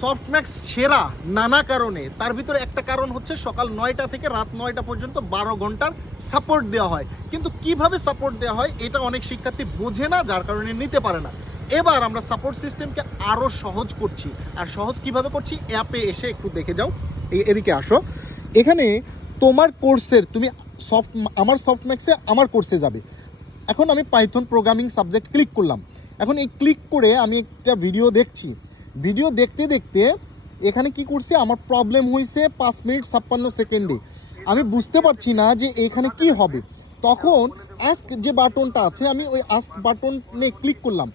Softmax সেরা নানা কারণে, তার ভিতরে একটা কারণ হচ্ছে সকাল 9টা থেকে রাত 9টা পর্যন্ত 12 ঘন্টার সাপোর্ট দেওয়া হয়। কিন্তু কিভাবে সাপোর্ট দেওয়া হয় এটা অনেক শিক্ষার্থী বোঝে না, যার কারণে নিতে পারে না। এবার আমরা সাপোর্ট সিস্টেমকে আরও সহজ করছি। আর সহজ কিভাবে করছি, অ্যাপে এসে একটু দেখে যাও। এদিকে আসো, এখানে তোমার কোর্সের তুমি আমার সফটম্যাক্সে আমার কোর্সে যাবে। এখন আমি পাইথন প্রোগ্রামিং সাবজেক্ট ক্লিক করলাম। এখন এই ক্লিক করে আমি একটা ভিডিও দেখছি। ভিডিও দেখতে দেখতে এখানে কি করছে, আমার প্রবলেম হয়েছে 5 মিনিট 56 সেকেন্ডে। আমি বুঝতে পারছি না যে এখানে কি হবে। তখন আস্ক যে বাটনটা আছে, আমি ওই আস্ক বাটনে ক্লিক করলাম।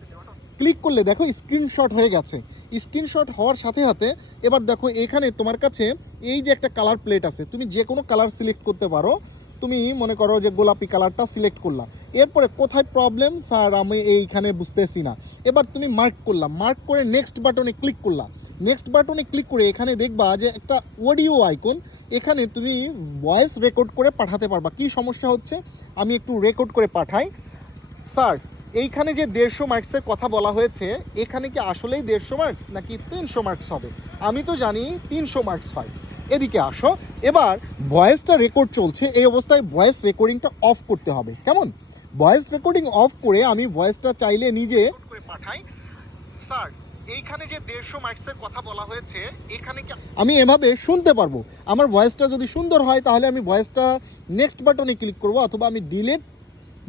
ক্লিক করলে দেখো স্ক্রিনশট হয়ে গেছে। স্ক্রিনশট হওয়ার সাথে সাথে এবার দেখো এখানে তোমার কাছে এই যে একটা কালার প্লেট আছে, তুমি যে কোনো কালার সিলেক্ট করতে পারো। তুমি মনে করো যে গোলাপি কালারটা সিলেক্ট করলাম। এরপরে কোথায় প্রবলেম স্যার আমি এইখানে বুঝতেছি না, এবার তুমি মার্ক করলাম। মার্ক করে নেক্সট বাটনে ক্লিক করলাম। নেক্সট বাটনে ক্লিক করে এখানে দেখবা যে একটা অডিও আইকন, এখানে তুমি ভয়েস রেকর্ড করে পাঠাতে পারবা। কি সমস্যা হচ্ছে, আমি একটু রেকর্ড করে পাঠাই। স্যার এইখানে যে 150 মার্কসের কথা বলা হয়েছে, এখানে কি আসলেই 150 মার্কস নাকি 300 মার্কস হবে? আমি তো জানি 300 মার্কস হয়। এদিকে আসো, এবার ভয়েসটা রেকর্ড চলছে, এই অবস্থায় ভয়েস রেকর্ডিংটা অফ করতে হবে। কেমন? ভয়েস রেকর্ডিং অফ করে আমি ভয়েসটা চাইলে নিজে পাঠাই। স্যার এইখানে যে 150 মার্কসের কথা বলা হয়েছে, এখানে কি আমি এভাবে শুনতে পারবো? আমার ভয়েসটা যদি সুন্দর হয় তাহলে আমি ভয়েসটা নেক্সট বাটনে ক্লিক করব, অথবা আমি ডিলিট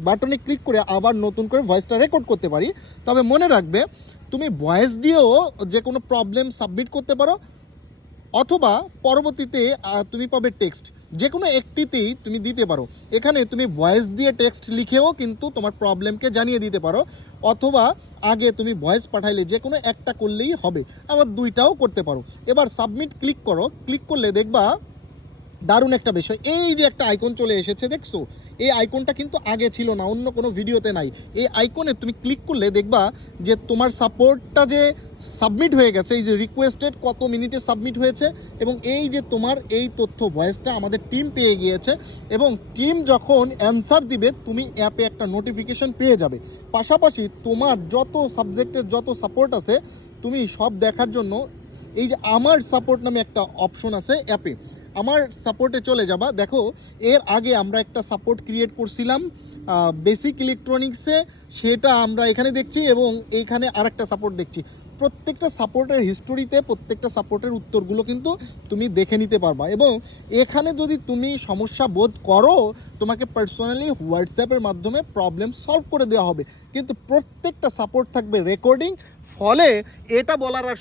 বাটনে ক্লিক করে আবার নতুন করে ভয়েসটা রেকর্ড করতে পারি। তবে মনে রাখবে, তুমি ভয়েস দিয়েও যে কোনো প্রবলেম সাবমিট করতে পারো, অথবা পরবর্তীতে তুমি পাবে টেক্সট, যে কোনো একটিতেই তুমি দিতে পারো। এখানে তুমি ভয়েস দিয়ে টেক্সট লিখেও কিন্তু তোমার প্রবলেমকে জানিয়ে দিতে পারো, অথবা আগে তুমি ভয়েস পাঠাইলে যে কোনো একটা করলেই হবে, আবার দুইটাও করতে পারো। এবার সাবমিট ক্লিক করো। ক্লিক করলে দেখবা দারুণ একটা বিষয়, এই যে একটা আইকন চলে এসেছে, দেখছো? এই আইকনটা কিন্তু আগে ছিল না, অন্য কোনো ভিডিওতে নাই। এই আইকনে তুমি ক্লিক করলে দেখবা যে তোমার সাপোর্টটা যে সাবমিট হয়ে গেছে, এই যে রিকোয়েস্টেড কত মিনিটে সাবমিট হয়েছে, এবং এই যে তোমার এই তথ্য ভয়েসটা আমাদের টিম পেয়ে গিয়েছে। এবং টিম যখন অ্যান্সার দিবে, তুমি অ্যাপে একটা নোটিফিকেশন পেয়ে যাবে। পাশাপাশি তোমার যত সাবজেক্টের যত সাপোর্ট আছে, তুমি সব দেখার জন্য এই যে আমার সাপোর্ট নামে একটা অপশন আছে অ্যাপে, আমার সাপোর্টে চলে যাবা। দেখো এর আগে আমরা একটা সাপোর্ট ক্রিয়েট করছিলাম বেসিক ইলেকট্রনিক্সে, সেটা আমরা এখানে দেখছি, এবং এইখানে আরেকটা সাপোর্ট দেখছি। প্রত্যেকটা সাপোর্টের হিস্টোরিতে প্রত্যেকটা সাপোর্টের উত্তরগুলো কিন্তু তুমি দেখে নিতে পারবা। এবং এখানে যদি তুমি সমস্যা বোধ করো, তোমাকে পার্সোনালি হোয়াটসঅ্যাপের মাধ্যমে প্রবলেম সলভ করে দেওয়া হবে। কিন্তু প্রত্যেকটা সাপোর্ট থাকবে রেকর্ডিং, ফলে এটা বলার আর